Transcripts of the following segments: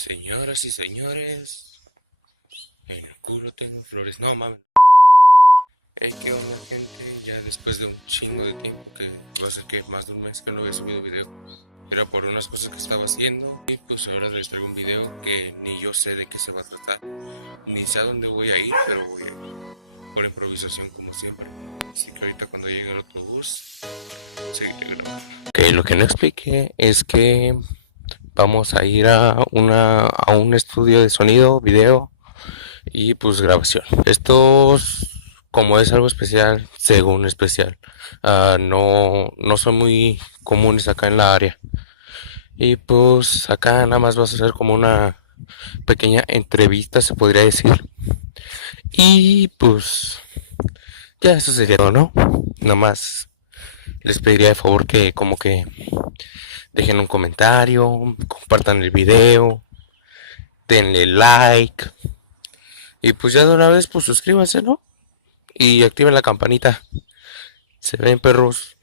Señoras y señores, en el culo tengo flores. No mames. Hey, ¿qué onda, gente? Ya después de un chingo de tiempo, que va a ser que más de un mes que no había subido video, era por unas cosas que estaba haciendo. Y pues ahora les traigo un video que ni yo sé de qué se va a tratar, ni sé a dónde voy a ir, pero voy a ir por improvisación como siempre. Así que ahorita cuando llegue el otro bus, seguiré grabando. Ok, lo que no expliqué es que vamos a ir a un estudio de sonido, video y pues grabación. Estos, como es algo especial, según especial, no son muy comunes acá en la área. Y pues acá nada más vas a hacer como una pequeña entrevista, se podría decir. Y pues ya eso sería todo, ¿no? Nada más les pediría de favor que como que dejen un comentario, compartan el video, denle like. Y pues ya de una vez pues suscríbanse, ¿no? Y activen la campanita. Se ven, perros.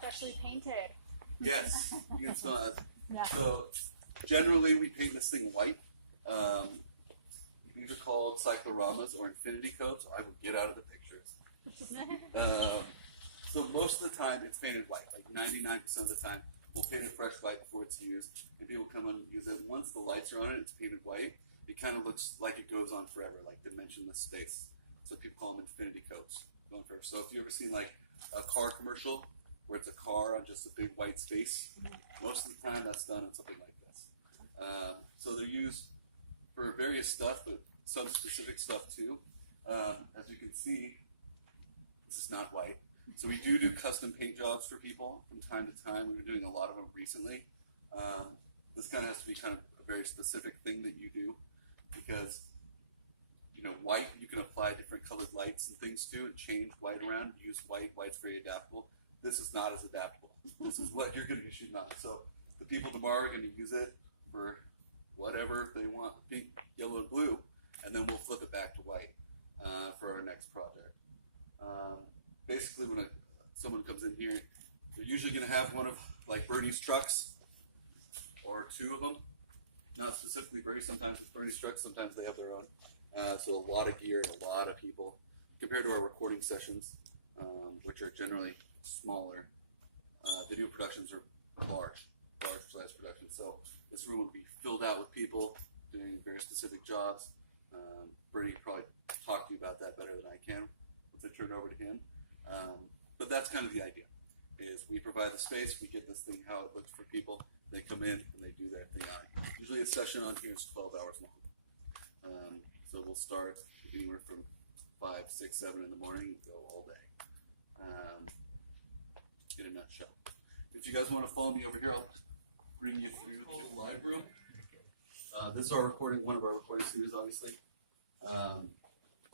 Actually painted. Yes, you can smell it. Yeah. So generally we paint this thing white. These are called cycloramas or infinity coats. I will get out of the pictures. So most of the time it's painted white, like 99% of the time. We'll paint it fresh white before it's used, and people come and use it. Once the lights are on it, it's painted white. It kind of looks like it goes on forever, like dimensionless space. So people call them infinity coats, going forever. So if you ever seen like a car commercial where it's a car on just a big white space, most of the time that's done on something like this. So they're used for various stuff, but some specific stuff too. As you can see, this is not white. So we do custom paint jobs for people from time to time. We've been doing a lot of them recently. This kind of has to be kind of a very specific thing that you do, because white, you can apply different colored lights and things to and change white around. Use white. White's very adaptable. This is not as adaptable. This is what you're going to be shooting on. So the people tomorrow are going to use it for whatever they want, pink, yellow, and blue, and then we'll flip it back to white for our next project. Basically, when someone comes in here, they're usually going to have one of like Bernie's trucks or two of them. Not specifically Bernie. Sometimes it's Bernie's trucks. Sometimes they have their own. So a lot of gear and a lot of people compared to our recording sessions, which are generally smaller. Video productions are large size productions. So this room will be filled out with people doing very specific jobs. Bernie probably talk to you about that better than I can once I turn it over to him. But that's kind of the idea, is we provide the space, we get this thing how it looks for people, they come in and they do their thing on it. Usually a session on here is 12 hours long. So we'll start anywhere from 5, 6, 7 in the morning and go all day. In a nutshell. If you guys want to follow me over here, I'll bring you through to the live room. This is our one of our recording studios, obviously.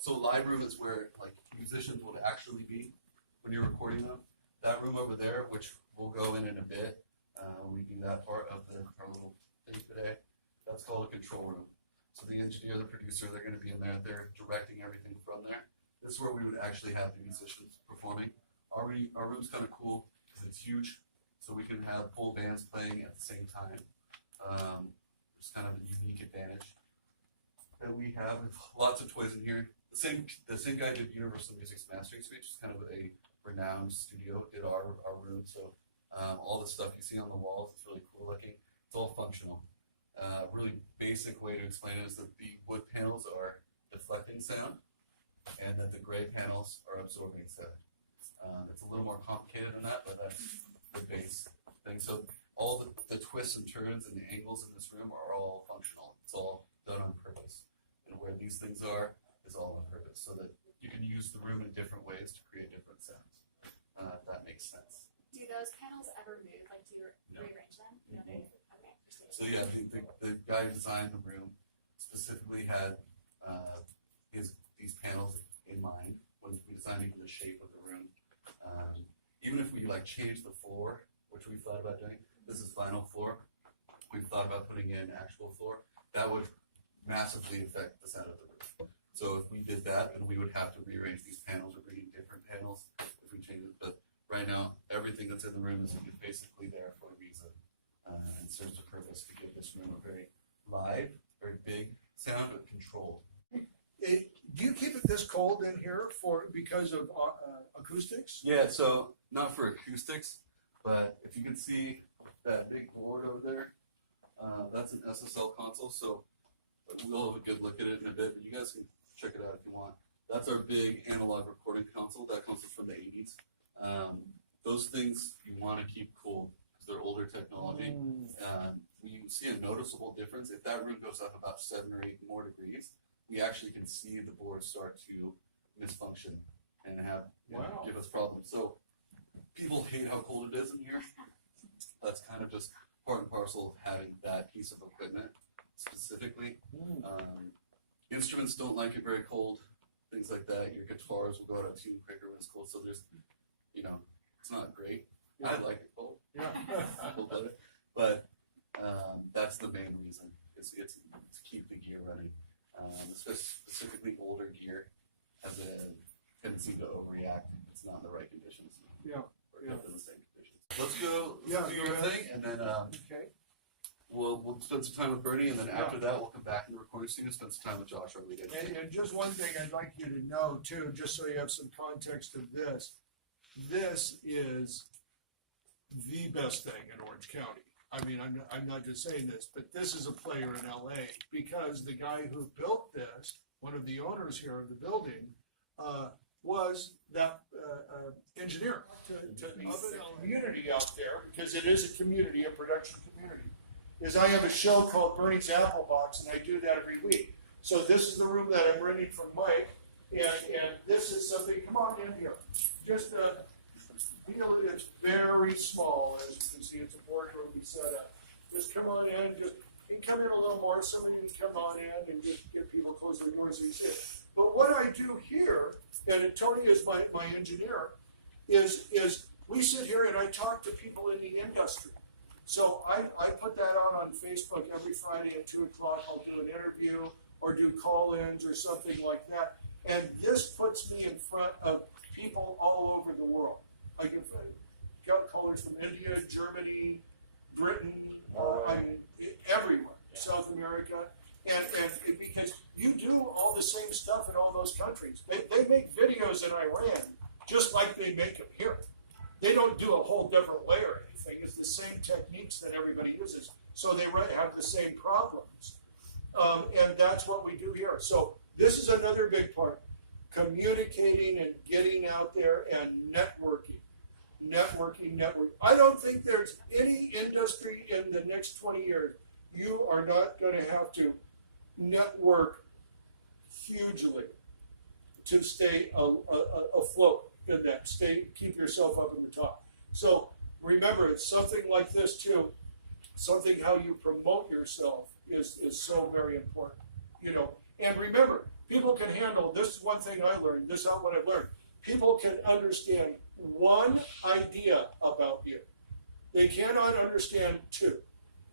So live room is where like musicians will actually be when you're recording them. That room over there, which we'll go in a bit, we do that part of our little thing today. That's called a control room. So the engineer, the producer, they're going to be in there. They're directing everything from there. This is where we would actually have the musicians performing. Our room's kind of cool because it's huge, so we can have full bands playing at the same time. There's It's kind of a unique advantage that we have. Lots of toys in here. The same guy did Universal Music's Mastering Suite, which is kind of a renowned studio, did our room. So all the stuff you see on the walls, it's really cool looking. It's all functional. Really basic way to explain it is that the wood panels are deflecting sound, and that the gray panels are absorbing sound. It's a little more complicated than that, but that's the base thing. So all the twists and turns and the angles in this room are all functional. It's all done on purpose. And where these things are is all on purpose, so that you can use the room in different ways to create different sounds. If that makes sense. Do those panels ever move? Like, do you rearrange them? No. Okay. So yeah, the guy who designed the room specifically had these panels in mind when designing the shape of the room. Even if we like change the floor, which we've thought about doing, this is vinyl floor. We've thought about putting in actual floor. That would massively affect the sound of the room. So if we did that, then we would have to rearrange these panels or bring in different panels if we change it. But right now, everything that's in the room is basically there for a reason, and serves a purpose to give this room a very live, very big sound, but controlled. Do you keep it this cold in here because of acoustics? Yeah, so not for acoustics, but if you can see that big board over there, that's an SSL console, so we'll have a good look at it in a bit, but you guys can check it out if you want. That's our big analog recording console. That comes from the 80s. Those things you want to keep cool because they're older technology. We see a noticeable difference. If that room goes up about 7 or 8 more degrees, we actually can see the board start to misfunction and give us problems. So people hate how cold it is in here. That's kind of just part and parcel of having that piece of equipment specifically. Instruments don't like it very cold, things like that. Your guitars will go out of tune quicker when it's cold. So there's, it's not great. Yeah. I like it cold. Yeah. But that's the main reason. It's to keep the gear running. Specifically older gear has a tendency to overreact if it's not in the right conditions. Yeah. Or kept in the same conditions. Let's go do go your ahead. thing, and then Okay. we'll spend some time with Bernie, and then after that we'll come back in the recording studio and spend some time with Josh. And just one thing I'd like you to know too, just so you have some context of this. This is the best thing in Orange County. I mean, I'm not just saying this, but this is a player in LA because the guy who built this, one of the owners here of the building, was that engineer to the community out there, because it is a community, a production community. Is I have a show called Bernie's Apple Box, and I do that every week. So this is the room that I'm renting from Mike, and this is something. Come on in here. Just it's very small, as you can see. It's a boardroom we set up. Just come on in. You can come in a little more. Somebody can come on in and get people close their doors and sit. But what I do here, and Tony is my engineer, is we sit here and I talk to people in the industry. So I put that out on Facebook every Friday at 2 o'clock. I'll do an interview or do call-ins or something like that. And this puts me in front of people all over the world. I can got callers from India, Germany, Britain, everywhere, South America. And because you do all the same stuff in all those countries. They make videos in Iran just like they make them here. They don't do a whole different way or anything. It's the same techniques that everybody uses. So they have the same problems. And that's what we do here. So this is another big part. Communicating and getting out there and networking. Networking. I don't think there's any industry in the next 20 years you are not going to have to network hugely to stay afloat. Keep yourself up in the top. So remember, it's something like this too. Something how you promote yourself is so very important. And remember, people can handle this. One thing I learned. This is what I've learned. People can understand one idea about you. They cannot understand two.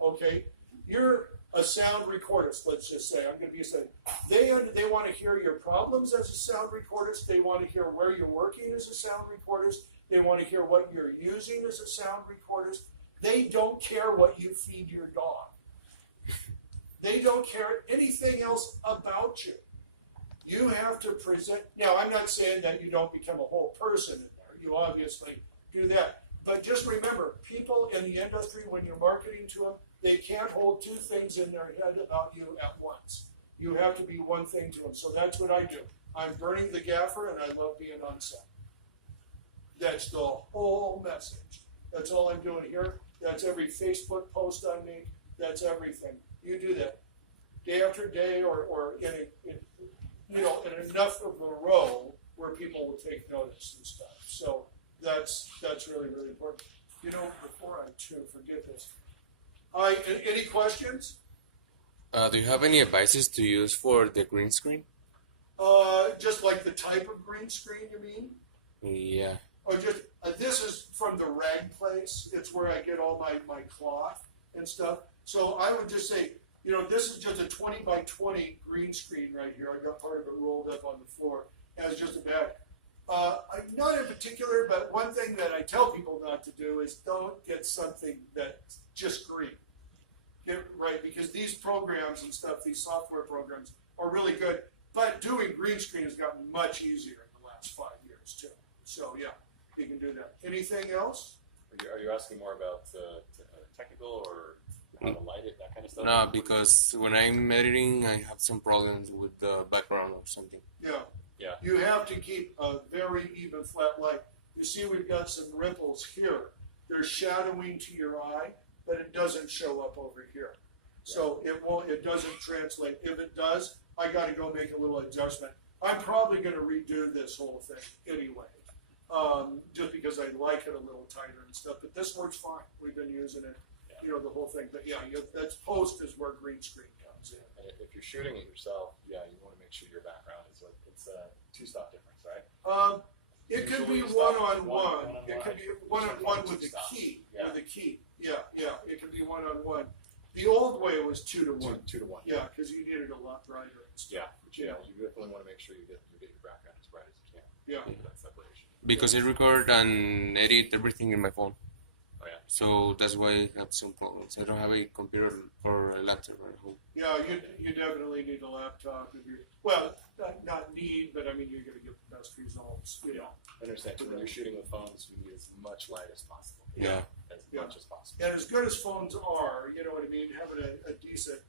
Okay, you're a sound recordist. Let's just say I'm going to be saying they want to hear your problems as a sound recordist. They want to hear where you're working as a sound recordist. They want to hear what you're using as a sound recordist. They don't care what you feed your dog. They don't care anything else about you. You have to present. Now, I'm not saying that you don't become a whole person in there. You obviously do that. But just remember, people in the industry, when you're marketing to them, they can't hold two things in their head about you at once. You have to be one thing to them. So that's what I do. I'm burning the gaffer, and I love being on set. That's the whole message. That's all I'm doing here. That's every Facebook post I make. That's everything. You do that day after day, or in enough of a row where people will take notice and stuff. So that's really, really important. Before I forget this. Any questions? Do you have any advices to use for the green screen? Just like the type of green screen, you mean? Yeah. Or just this is from the rag place. It's where I get all my cloth and stuff. So I would just say, this is just a 20 by 20 green screen right here. I got part of it rolled up on the floor as just a bag. I'm not in particular, but one thing that I tell people not to do is don't get something that's just green. Right, because these programs and stuff, these software programs are really good, but doing green screen has gotten much easier in the last 5 years too. So yeah, you can do that. Anything else? Are you asking more about technical or how to light it, that kind of stuff? No, because when I'm editing, I have some problems with the background or something. Yeah. Yeah. You have to keep a very even flat light. You see we've got some ripples here. They're shadowing to your eye, but it doesn't show up over here. So it doesn't translate. If it does, I got to go make a little adjustment. I'm probably going to redo this whole thing anyway, just because I like it a little tighter and stuff. But this works fine. We've been using it, the whole thing. But yeah, that's post is where green screen comes in. And if you're shooting it yourself, you want to make sure your background is it's a two-stop difference, right? It could be Usually one-on-one. one-on-one. It could be one-on-one with the Two-stop. key. Yeah. With the key. Yeah. It can be one-on-one. The old way was 2-to-1. 2-to-1. Yeah, because you needed a lot brighter and stuff. Yeah. You definitely want to make sure you get your background as bright as you can. Yeah. For that separation. Because I record and edit everything in my phone. Oh yeah. So that's why I have some problems. I don't have a computer or a laptop at home. Yeah, you definitely need a laptop. Not need, but I mean, you're going to get the best results. I understand. When you're shooting with phones, you need as much light as possible. Yeah. As much as possible. And as good as phones are, you know what I mean, having a decent,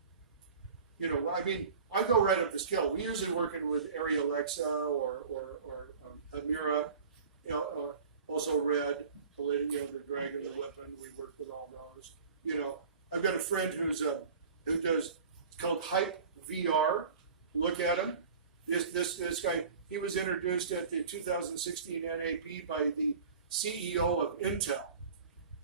I go right up the scale. We usually working with Arri Alexa or Amira, also Red, Palladium, the Dragon, the Weapon. We work with all those. I've got a friend who does, it's called Hype VR. Look at him. This guy, he was introduced at the 2016 NAB by the CEO of Intel.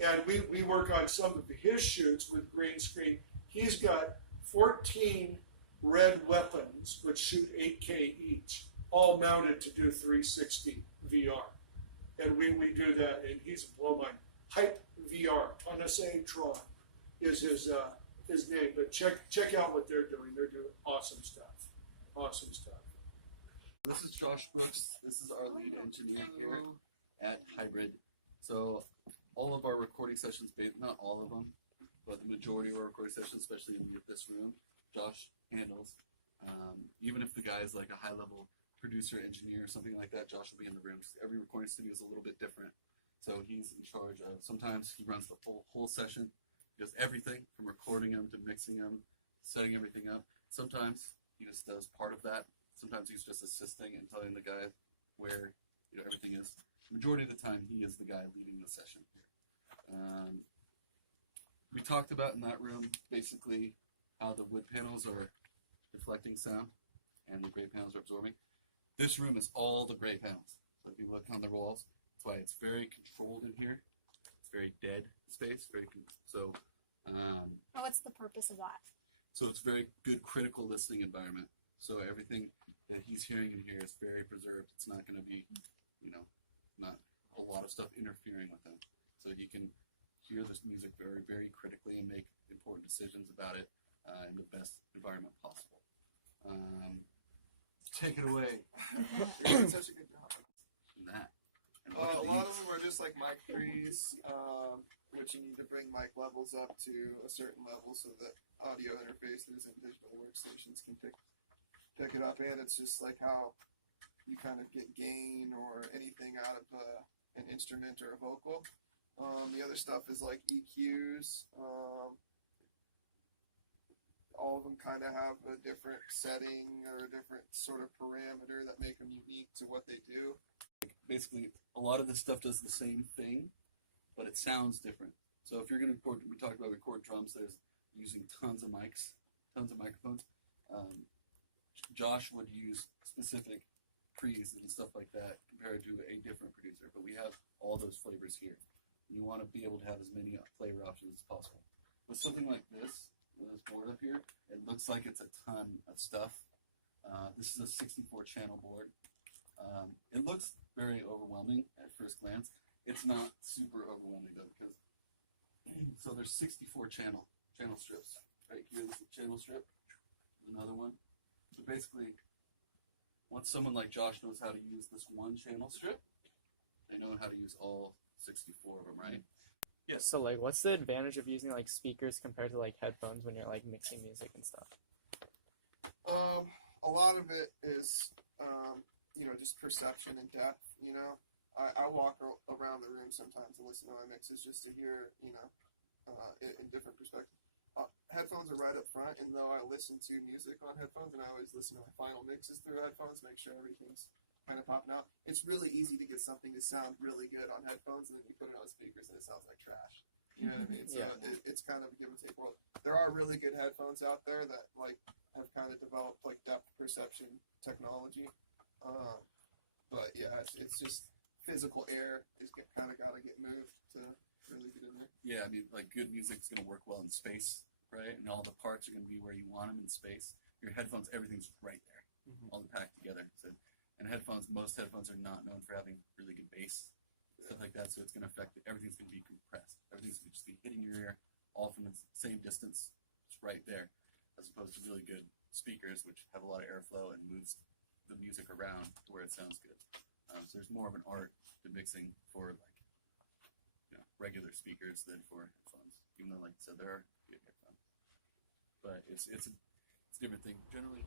And we work on some of his shoots with green screen. He's got 14 red weapons, which shoot 8K each, all mounted to do 360 VR. And we do that, and he's blow my Hype VR. Tanase Tron is his name. But check out what they're doing. They're doing awesome stuff. Awesome stuff. This is Josh Brooks. This is our lead engineer here at Hybrid. So all of our recording sessions, not all of them, but the majority of our recording sessions, especially in this room, Josh handles. Even if the guy is like a high-level producer, engineer, or something like that, Josh will be in the room. Every recording studio is a little bit different. So he's in charge of, sometimes he runs the whole session. He does everything from recording them to mixing them, setting everything up. Sometimes he just does part of that. Sometimes he's just assisting and telling the guy where everything is. Majority of the time, he is the guy leading the session here. We talked about in that room basically how the wood panels are deflecting sound and the gray panels are absorbing. This room is all the gray panels. So if you look on the walls, that's why it's very controlled in here. It's very dead space. What's the purpose of that? So it's very good critical listening environment. So everything that he's hearing in here is very preserved. It's not going to be, not a lot of stuff interfering with him. So he can hear this music very, very critically and make important decisions about it in the best environment possible. Take it away. You're doing such a good job. And A lot of them are just like mic pre's, which you need to bring mic levels up to a certain level so that audio interfaces and digital workstations can pick it up. And it's just like how you kind of get gain or anything out of an instrument or a vocal. The other stuff is like EQs. All of them kind of have a different setting or a different sort of parameter that make them unique to what they do. Basically, a lot of this stuff does the same thing, but it sounds different. So if you're going to record, we talked about record drums, there's using tons of mics, tons of microphones. Josh would use specific pre's and stuff like that compared to a different producer, but we have all those flavors here. You want to be able to have as many flavor options as possible. With something like this board up here, it looks like it's a ton of stuff. This is a 64 channel board. It looks very overwhelming at first glance. It's not super overwhelming though, because so there's 64 channel strips. Right here, this is a channel strip. Another one. So basically, once someone like Josh knows how to use this one channel strip, they know how to use all 64 of them, right? Yeah. So like, what's the advantage of using like speakers compared to like headphones when you're like mixing music and stuff? A lot of it is, just perception and depth. I walk around the room sometimes and listen to my mixes just to hear, in different perspectives. Headphones are right up front, and though I listen to music on headphones, and I always listen to my final mixes through headphones, make sure everything's kind of popping out. It's really easy to get something to sound really good on headphones, and then you put it on speakers, and it sounds like trash. You know what I mean? So it's kind of a give and take world. There are really good headphones out there that like have kind of developed like depth perception technology. But yeah, it's just physical air is kind of got to get moved to really get in there. Yeah, I mean, like good music's going to work well in space, right? And all the parts are going to be where you want them in space. Your headphones, everything's right there, all packed together. So, and most headphones are not known for having really good bass, stuff like that. So it's going to affect everything's going to be compressed. Everything's going to just be hitting your ear, all from the same distance, just right there, as opposed to really good speakers, which have a lot of airflow and moves the music around to where it sounds good. So there's more of an art to mixing for like regular speakers than for headphones. Even though, like I said, there are good headphones, but it's a different thing generally.